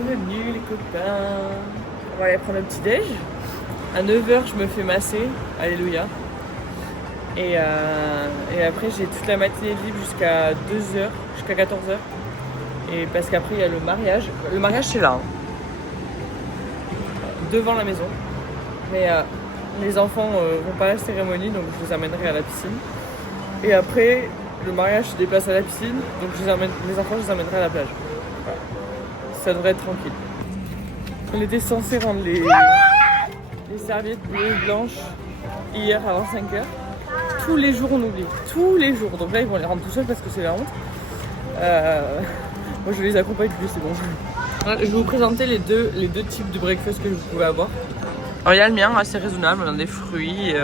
bienvenue les copains. On va aller prendre un petit déj. À 9h je me fais masser, alléluia. Et après j'ai toute la matinée libre jusqu'à 2h, jusqu'à 14h. Et parce qu'après il y a le mariage. Le mariage c'est là, hein. Devant la maison. Mais les enfants vont pas à la cérémonie, donc je les amènerai à la piscine. Et après le mariage se déplace à la piscine, donc les enfants je les amènerai à la plage. Voilà. Ça devrait être tranquille. On était censé rendre les serviettes bleues et blanches hier avant 5h. Tous les jours on oublie, tous les jours. Donc là ils vont les rendre tout seuls parce que c'est la honte. Moi je les accompagne plus, c'est bon. Je vais vous présenter les deux types de breakfast que vous pouvez avoir. Alors il y a le mien assez raisonnable, on a des fruits,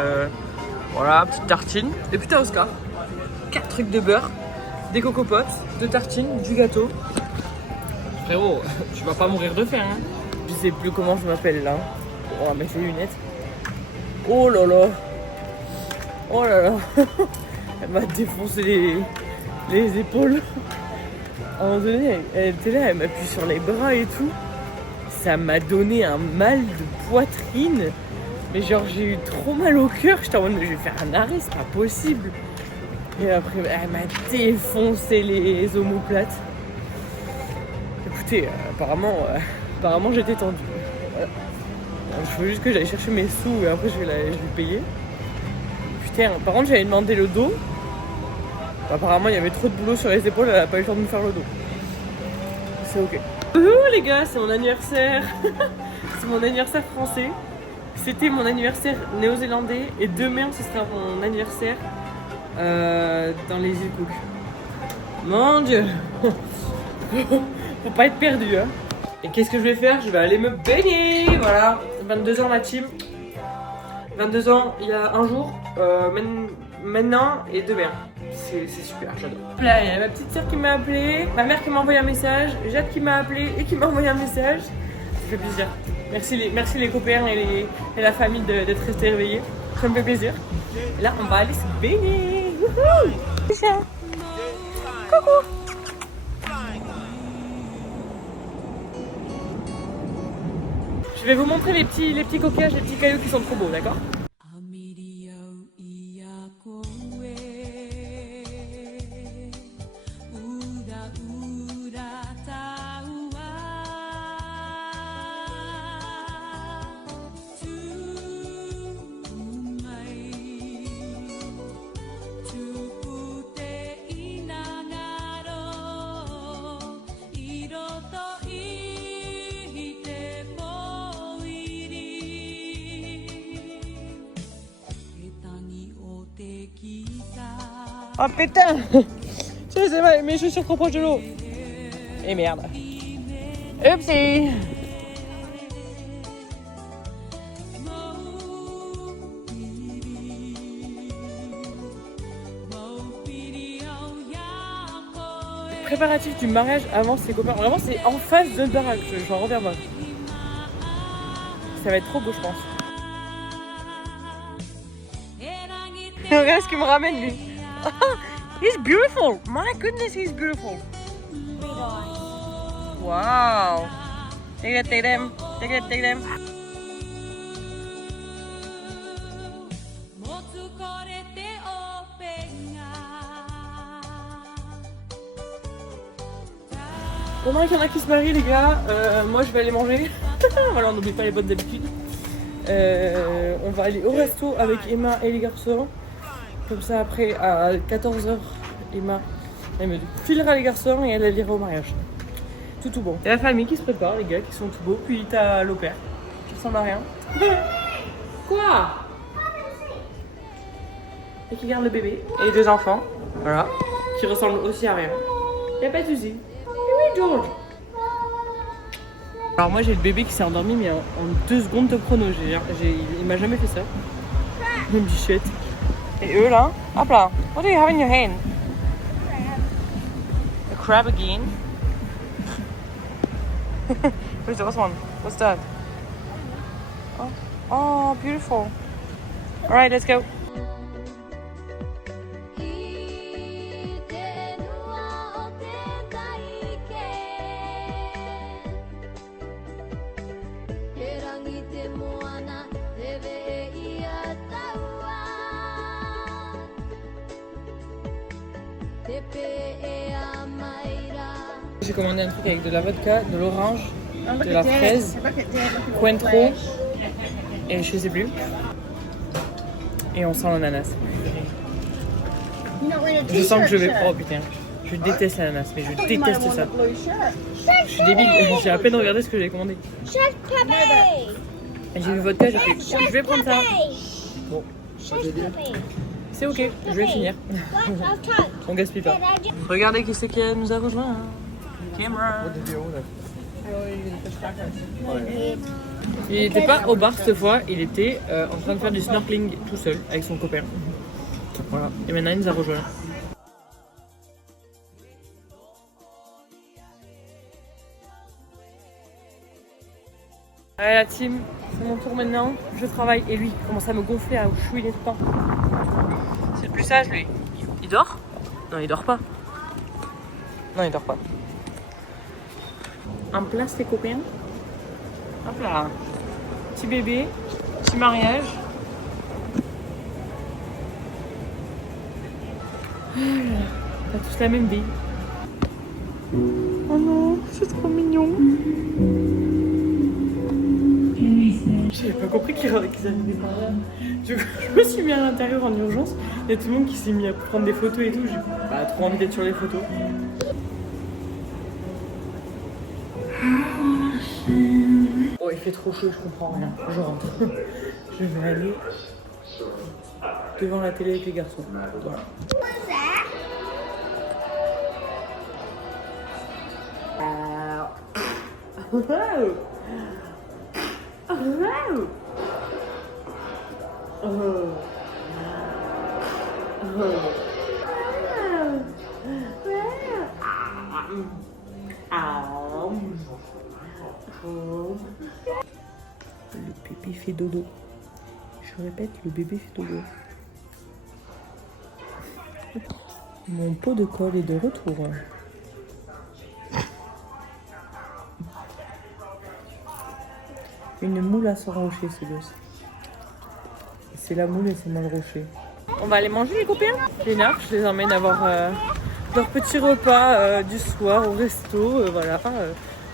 voilà, petite tartine. Et puis t'as Oscar, 4 trucs de beurre, des coco potes, 2 tartines, du gâteau. Frérot, tu vas pas mourir de faim, hein. Je sais plus comment je m'appelle là. On va mettre les lunettes. Oh là là. Oh là là. Elle m'a défoncé les épaules. À un moment donné, elle était là, elle m'appuie sur les bras et tout. Ça m'a donné un mal de poitrine. Mais genre j'ai eu trop mal au cœur. J'étais en mode mais je vais faire un arrêt, c'est pas possible. Et après elle m'a défoncé les omoplates. Écoutez, apparemment j'étais tendue. Voilà. Il faut juste que j'aille chercher mes sous et après je vais payer. Putain, par contre j'avais demandé le dos. Apparemment il y avait trop de boulot sur les épaules, elle a pas eu le temps de me faire le dos. C'est ok. Les gars, c'est mon anniversaire. C'est mon anniversaire français. C'était mon anniversaire néo-zélandais et demain ce sera mon anniversaire dans les îles Cook. Mon Dieu. Faut pas être perdu, hein. Et qu'est-ce que je vais faire? Je vais aller me baigner. Voilà, 22 ans la team. 22 ans il y a un jour, maintenant et demain. C'est super, j'adore. Là, il y a ma petite soeur qui m'a appelé, ma mère qui m'a envoyé un message, Jade qui m'a appelé et qui m'a envoyé un message. Ça fait plaisir. Merci les copains et la famille d'être restés réveillés. Ça me fait plaisir. Et là, on va aller se baigner. Wouhou! Coucou! Je vais vous montrer les petits coquillages, les petits cailloux qui sont trop beaux, d'accord? Oh putain! C'est vrai, mes chaussures trop proches de l'eau. Et merde. Oupsie! Préparatif du mariage avant ses copains. Vraiment, c'est en face de baraque. Je m'en reviens pas. Ça va être trop beau, je pense. Regarde ce qu'il me ramène, lui. He's beautiful. My goodness, he's beautiful. Wow. Take them. Pendant qu'il y en a qui se marient, les gars, moi je vais aller manger. Voilà, on n'oublie pas les bonnes habitudes. On va aller au resto avec Emma et les garçons. Comme ça, après, à 14h, Emma, elle me filera les garçons et elle ira au mariage. Tout bon. Il y a la famille qui se prépare, les gars, qui sont tout beaux. Puis t'as l'opère, qui ressemble à rien. Quoi? Et qui garde le bébé. Et les 2 enfants, voilà, qui ressemblent aussi à rien. Y'a pas de soucis. Et oui, George. Alors moi, j'ai le bébé qui s'est endormi, mais en 2 secondes de chrono. Il m'a jamais fait ça. Même bichette. Et eux là, hop là. What do you have in your hand? A crab again. Where's the other one? What's that? Oh, beautiful. Alright, let's go. J'ai commandé un truc avec de la vodka, de l'orange, de la fraise, cointreau et je sais plus. Et on sent l'ananas. Je sens que je vais... Oh putain, je déteste l'ananas, mais je déteste ça. Je suis débile, j'ai à peine regardé ce que j'ai commandé. J'ai vu vodka, j'ai fait, oh, je vais prendre ça. Bon, c'est ok, je vais finir. On gaspille pas. Regardez qui c'est qui nous a rejoint. Cameron. Il n'était pas au bar cette fois, il était en train de faire du snorkeling tout seul avec son copain. Voilà, et maintenant il nous a rejoint. Allez la team, c'est mon tour maintenant, je travaille et lui il commence à me gonfler, à chouiner tout le temps. C'est le plus sage lui. Il dort? Non il dort pas. Non il dort pas. En place les copains. Hop là. Petit bébé, petit mariage. On a tous la même vie. Oh non, c'est trop mignon. J'avais pas compris qu'ils arrivaient par là. Du coup, je me suis mis à l'intérieur en urgence. Il y a tout le monde qui s'est mis à prendre des photos et tout. J'ai pas trop envie d'être sur les photos. Oh, il fait trop chaud, je comprends rien. Je rentre. Je vais aller devant la télé avec les garçons. Voilà. Le bébé fait dodo. Je répète, le bébé fait dodo. Mon pot de colle est de retour. Une moule à son rocher, ce gosse. C'est la moule et c'est moi le rocher. On va aller manger les copains. Lénard, je les emmène avoir leur petit repas du soir au resto. Voilà.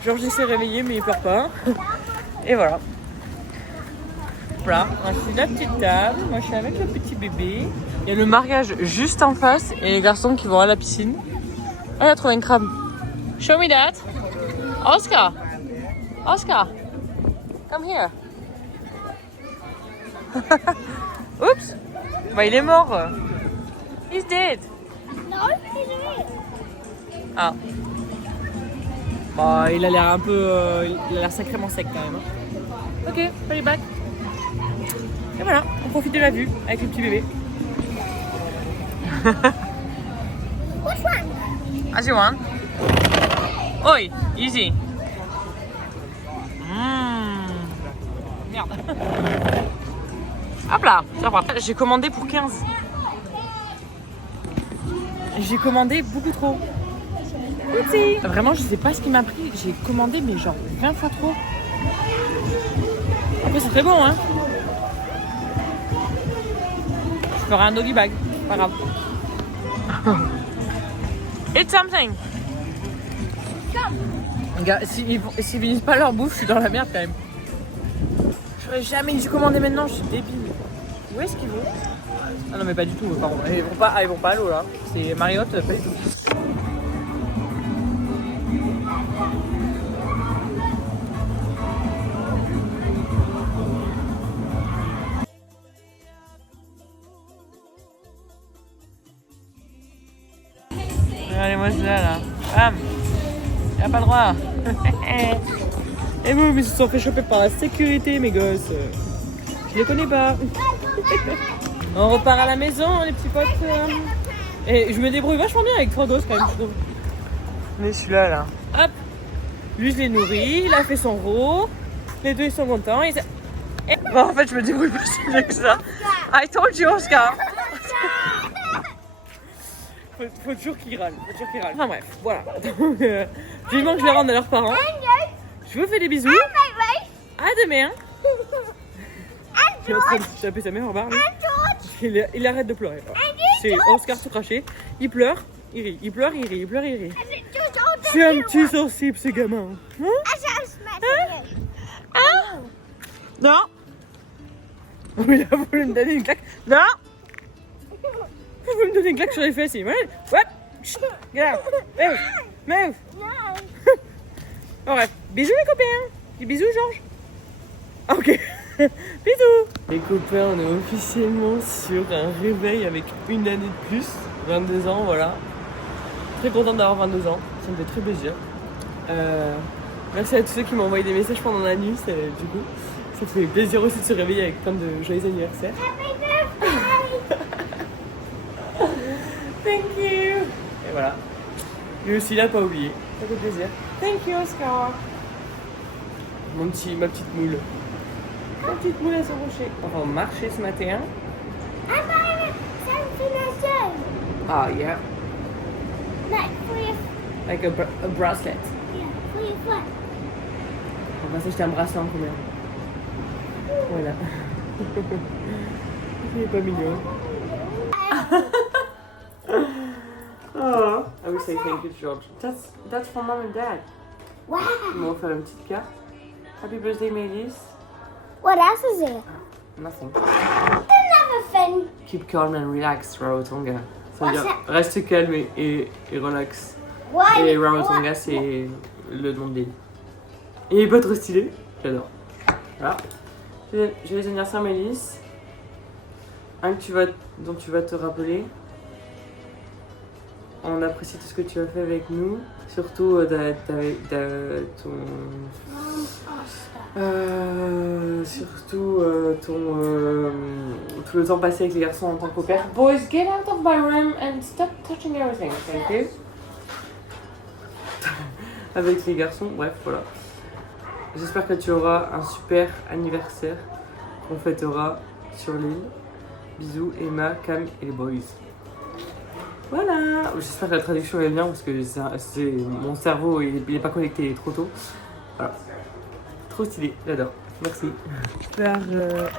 Georges s'est réveillé mais il pleure pas. Et voilà. Voilà, c'est la petite table. Moi je suis avec le petit bébé. Il y a le mariage juste en face et les garçons qui vont à la piscine. Elle a trouvé une crabe. Show me that. Oscar. Oscar. Come here. Oups. Bah il est mort. He's dead. No, he's dead. Ah. Bah il a l'air un peu... il a l'air sacrément sec quand même. Hein. Ok, allez back. Et voilà, on profite de la vue avec le petit bébé. Which one? As you want. Oi, easy. Merde. Hop là, ça va. J'ai commandé pour 15. J'ai commandé beaucoup trop. Oupsie. Vraiment, je sais pas ce qui m'a pris. J'ai commandé, mais genre 20 fois trop. Après, c'est très bon, hein. Je ferai un doggy bag. Pas grave. It's something. Les gars, s'ils finissent pas leur bouffe, je suis dans la merde quand même. J'aurais jamais dû commander maintenant, je suis débile. Où est-ce qu'ils vont? Ah non mais pas du tout, pardon. Ils vont pas à l'eau là. C'est Marriott, pas du tout. Regardez-moi ça là. Bam. Y'a pas le droit. Et vous, ils se sont fait choper par la sécurité, mes gosses. Je les connais pas. On repart à la maison, les petits potes. Et je me débrouille vachement bien avec 3 gosses quand même, je trouve. Mais je suis là. Hop. Lui, je l'ai nourri, il a fait son rot. Les deux, ils sont contents. Et bon, en fait, je me débrouille pas si bien que ça. I told you, Oscar. Faut toujours qu'ils râlent. Enfin bref, voilà. Donc, vivement que je les rende à leurs parents. Je vous fais des bisous. À demain. Il est en train de taper sa mère en barre. Il arrête de pleurer. C'est Oscar tout craché. Il pleure, il rit. Il pleure, il rit. Il pleure, il rit. C'est un petit sensible, ce gamin. Hein? Non. Oh, mais là, vous voulez me donner une claque? Non. Vous voulez me donner une claque sur les fesses? Ouais. Regarde. Move. Bref, bisous les copains. Des bisous, Georges. Ok. Bisous. Les copains, on est officiellement sur un réveil avec une année de plus. 22 ans, voilà. Très contente d'avoir 22 ans. Ça me fait très plaisir. Merci à tous ceux qui m'ont envoyé des messages pendant la nuit. Du coup, ça fait plaisir aussi de se réveiller avec plein de joyeux anniversaires. Thank you. Et voilà. Lui aussi, là, pas oublié. Ça fait plaisir. Thank you, Oscar. Ma petite moule. Ma petite moule à son rocher. On va marcher ce matin. Ah, yeah. Like a bracelet. Yeah, for your foot. On va s'acheter un bracelet en combien? Voilà. Il est pas mignon. Oh, I will say thank you, George. That's for mom and dad. Wow. Ils m'ont offert une petite carte. Happy birthday, Maëlys. What else is there? Nothing. Another thing. Keep calm and relax, Rarotonga. Ça veut What's dire reste calme et relax. Why? Et Rarotonga, c'est le nom de l'île. Il est pas trop stylé. J'adore. Voilà. J'ai les anniversaires, Maëlys. Un dont tu vas te rappeler. On apprécie tout ce que tu as fait avec nous. Surtout tout le temps passé avec les garçons en tant qu'au-père. Boys, get out of my room and stop touching everything. Thank you. Avec les garçons, bref, voilà. J'espère que tu auras un super anniversaire qu'on fêtera sur l'île. Bisous, Emma, Cam et les boys. Voilà. J'espère que la traduction est bien parce que mon cerveau il est pas connecté, il est trop tôt. Voilà. Trop stylé, j'adore. Merci. Je pars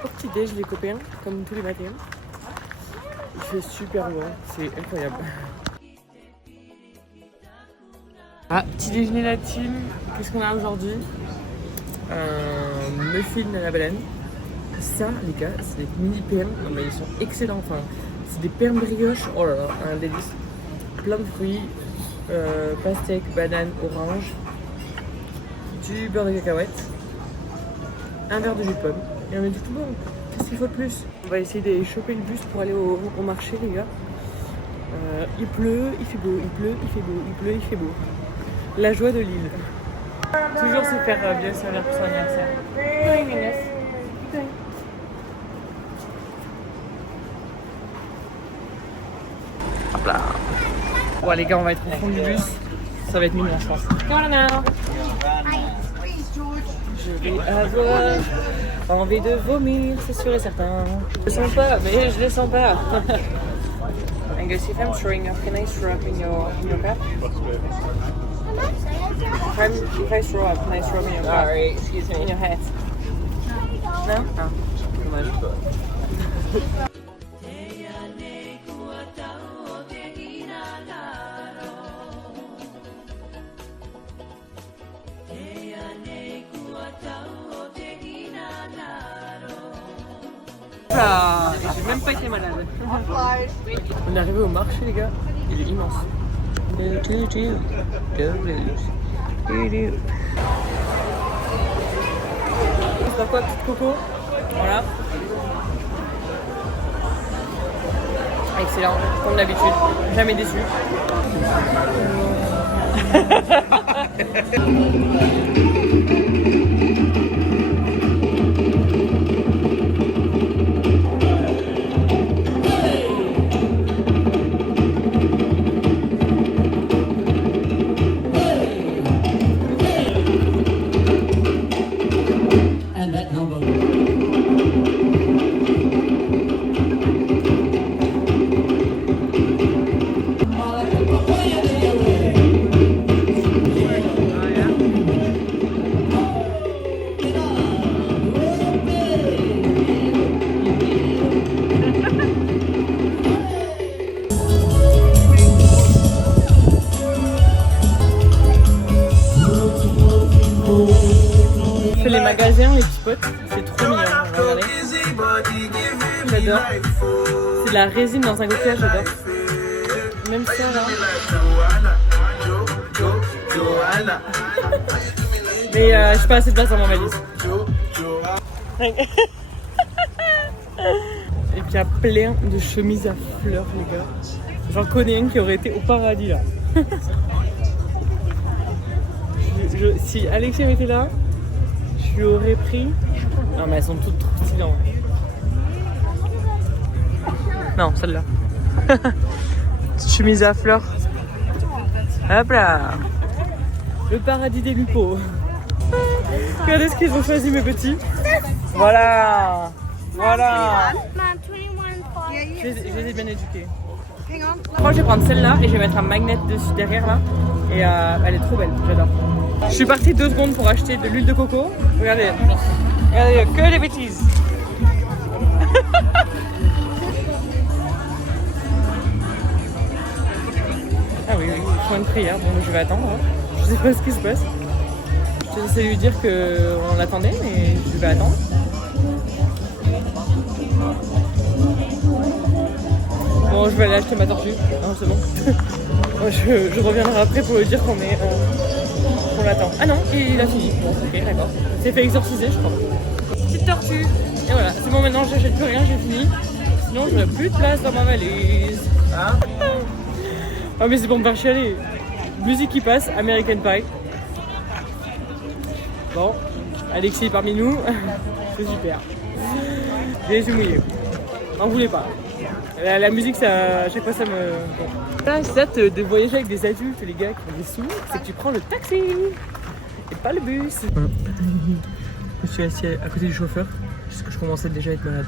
au petit déj les copains, comme tous les matins. Il fait super bon, c'est incroyable. Ah, petit déjeuner la team. Qu'est-ce qu'on a aujourd'hui? Un muffin à la baleine. Ça, les gars, c'est des mini perles. Non, mais ils sont excellents. Enfin, c'est des perles brioches. Oh là là, un délice. Plein de fruits, pastèque, banane, orange, du beurre de cacahuète, un verre de jus de pomme. Et on est du tout bon. Qu'est-ce qu'il faut de plus? On va essayer de choper le bus pour aller au marché, les gars. Il pleut, il fait beau, il pleut, il fait beau, il pleut, il fait beau. La joie de l'île. Toujours se faire bien servir pour son anniversaire. Hop là. Bon les gars, on va être au fond du bus. Ça va être mignon, je pense. Je vais avoir envie de vomir, c'est sûr et certain. Je le sens pas, mais je le sens pas. Angus, if I'm throwing up, can I throw up in your cup? If I throw up, can I throw up in your cup? Sorry, excuse me. In your head. No? Ah, dommage. Ah, j'ai même pas été malade. On est arrivé au marché, les gars. Il est immense. C'est quoi, petite coco? Voilà. Excellent, comme d'habitude. Jamais déçu. les magasins, les petits potes, c'est trop mignon. Regardez. J'adore. C'est de la résine dans un coquillage, j'adore. Même ça là. Mais j'ai pas assez de place dans mon valise. Et puis il y a plein de chemises à fleurs, les gars. J'en connais une qui aurait été au paradis là. Si Alexia était là, je lui aurais pris. Non, mais elles sont toutes trop stylées. Non, celle-là. Petite chemise à fleurs. Hop là. Le paradis des lupos. Regardez ce qu'ils ont choisi, mes petits. Voilà. Voilà. Je les ai bien éduqués. Moi, je vais prendre celle-là et je vais mettre un magnet dessus derrière là. Et elle est trop belle, j'adore. Je suis partie 2 secondes pour acheter de l'huile de coco. Regardez. Regardez, que des bêtises. Ah oui, ils font une prière. Bon, je vais attendre. Hein. Je sais pas ce qui se passe. J'ai essayé de lui dire qu'on l'attendait, mais je vais attendre. Bon, je vais aller acheter ma tortue. Non, c'est bon. je reviendrai après pour lui dire qu'on l'attend. Ah non, il a fini. Bon, ok, d'accord. Il s'est fait exorciser, je crois. Petite tortue. Et voilà, c'est bon, maintenant j'achète plus rien, j'ai fini. Sinon, j'aurai plus de place dans ma valise. Hein? Ah, mais c'est pour me faire chialer. Musique qui passe, American Pie. Bon, Alexis est parmi nous. C'est super. J'ai les yeux mouillés. N'en voulez pas. La musique, ça, à chaque fois, ça me... Bon. Là, c'est ça de voyager avec des adultes, les gars, qui ont des sous, c'est que tu prends le taxi et pas le bus. Je suis assis à côté du chauffeur, parce que je commençais déjà à être malade.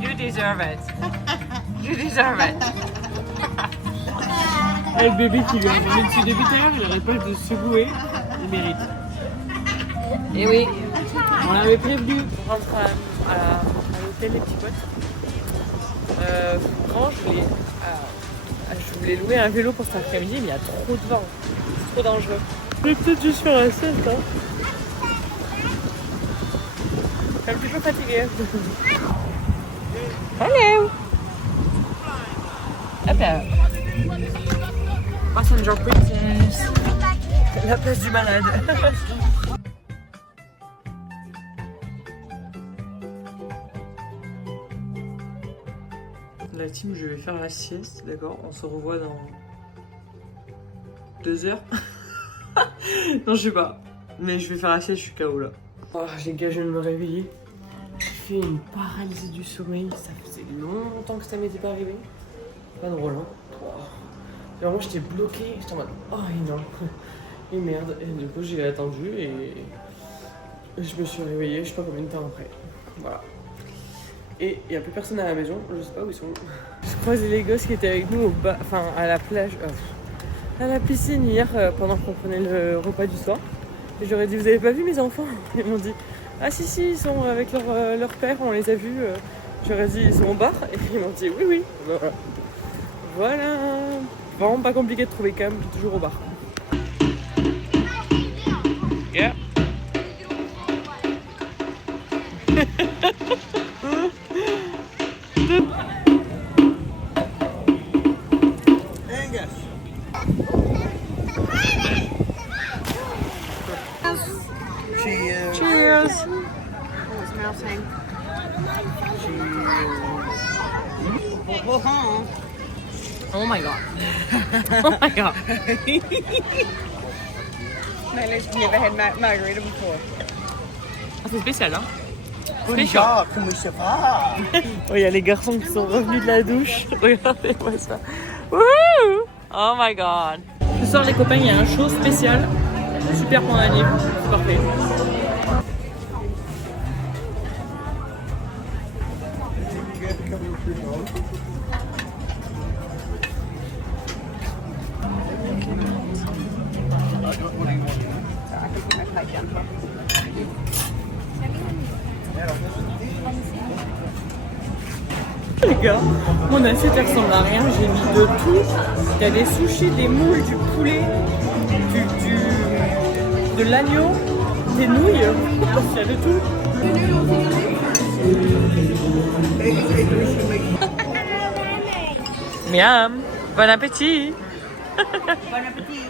You deserve it. You deserve it. Et le bébé qui lui a mis dessus depuis tout à l'heure, il n'arrête pas de se secouer. Il mérite. Et oui, on l'avait prévenu. On rentre à l'hôtel, les petits potes. Franchement, je voulais louer un vélo pour cet après-midi, mais il y a trop de vent. C'est trop dangereux. Je vais peut-être juste faire la sieste. Hein. Je suis un petit peu fatiguée. Hello! Hop là! Passenger Princess! La place du malade! La team, je vais faire la sieste, d'accord? On se revoit dans 2 heures. Non, je sais pas. Mais je vais faire la sieste, je suis KO là. Oh, les gars, je viens de me réveiller. J'ai fait une paralysie du sommeil. Ça faisait longtemps que ça m'était pas arrivé. Pas drôle, hein? Oh. Vraiment, j'étais bloqué. J'étais en mode, oh non. Et merde. Et du coup, j'ai attendu et je me suis réveillée, je sais pas combien de temps après. Voilà. Et il n'y a plus personne à la maison, je sais pas où ils sont. Je croisais les gosses qui étaient avec nous à la plage, à la piscine hier pendant qu'on prenait le repas du soir. Et j'aurais dit, vous avez pas vu mes enfants? Ils m'ont dit, ah si, ils sont avec leur père, on les a vus. J'aurais dit, ils sont au bar? Et ils m'ont dit, oui. Voilà. Voilà. Vraiment pas compliqué de trouver quand même, toujours au bar. Yeah. Cheers. Cheers. Oh, it's melting. Cheers. Oh my god. Oh my god. Malay's never had margarita before. Ah, c'est spécial, hein? Bonjour, comment ça va? Oh, il y a les garçons qui sont revenus de la douche. Regardez-moi ça. Wouhou! Oh my god. Ce soir, les copains, il y a un show spécial. Super pour un anime. C'est parfait. Les gars, mon assiette elle ressemble à rien, j'ai mis de tout. Il y a des sushis, des moules, du poulet, de l'agneau, des nouilles, il y a de tout. Miam, bon appétit. Bon appétit.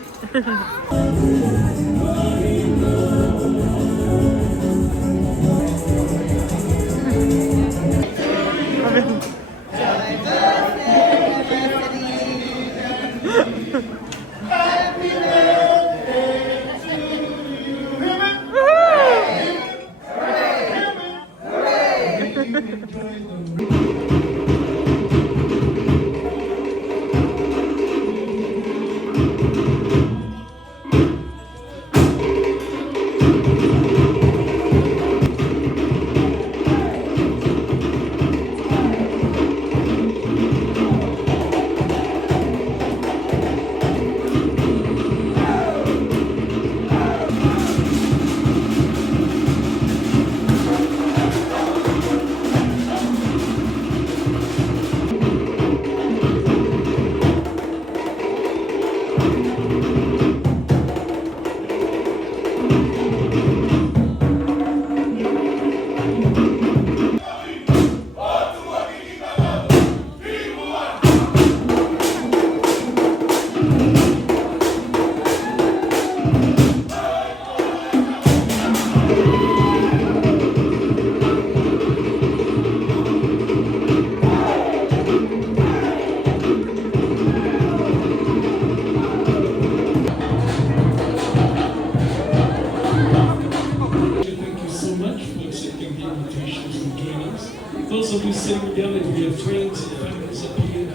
Those of you sitting down and we have friends and families up here.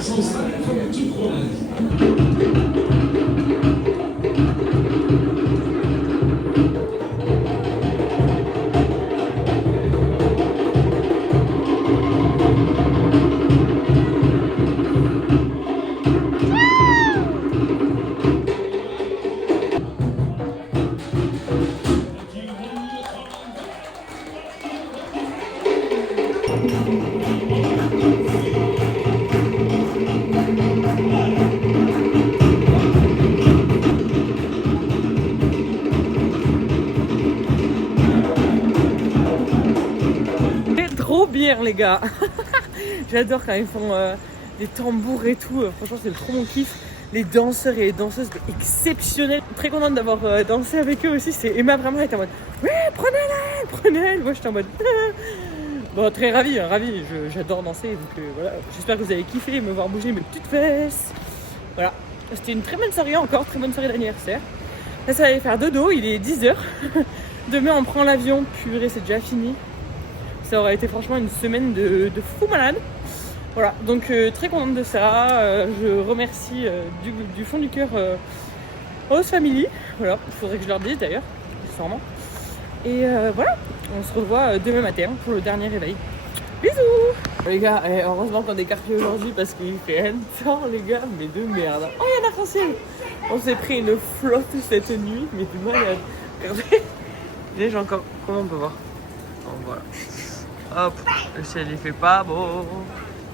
So it's not from the two corners. Trop bien les gars. J'adore quand ils font des tambours et tout. Franchement c'est trop mon kiff. Les danseurs et les danseuses exceptionnels. Très contente d'avoir dansé avec eux aussi. C'est Emma vraiment elle était en mode ouais prenez-la. Moi j'étais en mode bon très ravi. J'adore danser donc voilà. J'espère que vous avez kiffé me voir bouger mes petites fesses. Voilà. C'était une très bonne soirée encore, très bonne soirée d'anniversaire. Là ça va aller faire dodo, il est 10h. Demain on prend l'avion, purée c'est déjà fini. Ça aurait été franchement une semaine de fou malade. Voilà, donc très contente de ça. Je remercie du fond du cœur Host Family. Voilà, il faudrait que je leur dise d'ailleurs, sûrement. Et voilà, on se revoit demain matin pour le dernier réveil. Bisous les gars, heureusement qu'on est écarté aujourd'hui parce qu'il fait un temps les gars, mais de merde. Oh il y a un arc-en-ciel. On s'est pris une flotte cette nuit, mais de malade. Regardez, j'ai encore, comment on peut voir? Bon, voilà. Hop, le ciel il fait pas beau.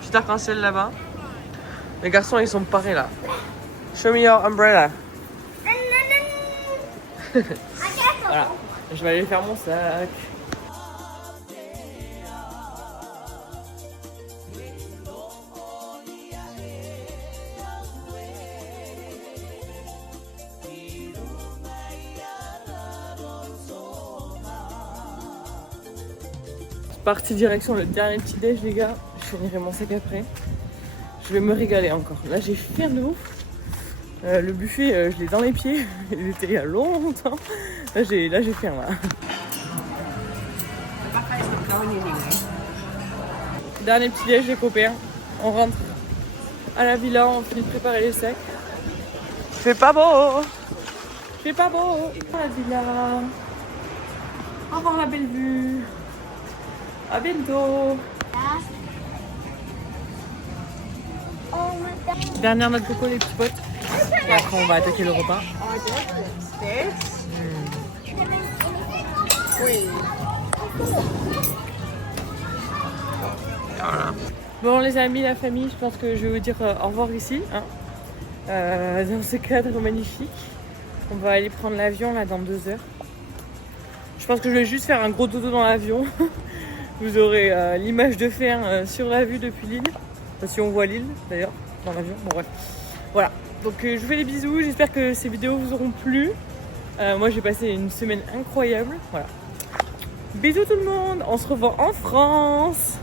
Petit arc-en-ciel là-bas. Les garçons ils sont parés là. Show me your umbrella. Voilà, je vais aller faire mon sac. Partie direction le dernier petit déj les gars. Je je finirai mon sac après. Je vais me régaler encore. Là j'ai faim de ouf. Le buffet, je l'ai dans les pieds. Il était il y a longtemps. Là j'ai faim là. Dernier petit déj les copains. On rentre à la villa, on finit de préparer les sacs. Il fait pas beau. Il fait pas beau. La villa. Au revoir la belle vue. À bientôt. Dernière note coco les petits potes. Et après on va attaquer le repas. Voilà. Bon les amis, la famille, je pense que je vais vous dire au revoir ici. Hein. Dans ce cadre magnifique. On va aller prendre l'avion là dans 2 heures. Je pense que je vais juste faire un gros dodo dans l'avion. Vous aurez l'image de fer sur la vue depuis l'île. Enfin, si on voit l'île d'ailleurs dans l'avion. Bon bref. Voilà. Donc je vous fais des bisous. J'espère que ces vidéos vous auront plu. Moi j'ai passé une semaine incroyable. Voilà. Bisous tout le monde. On se revoit en France.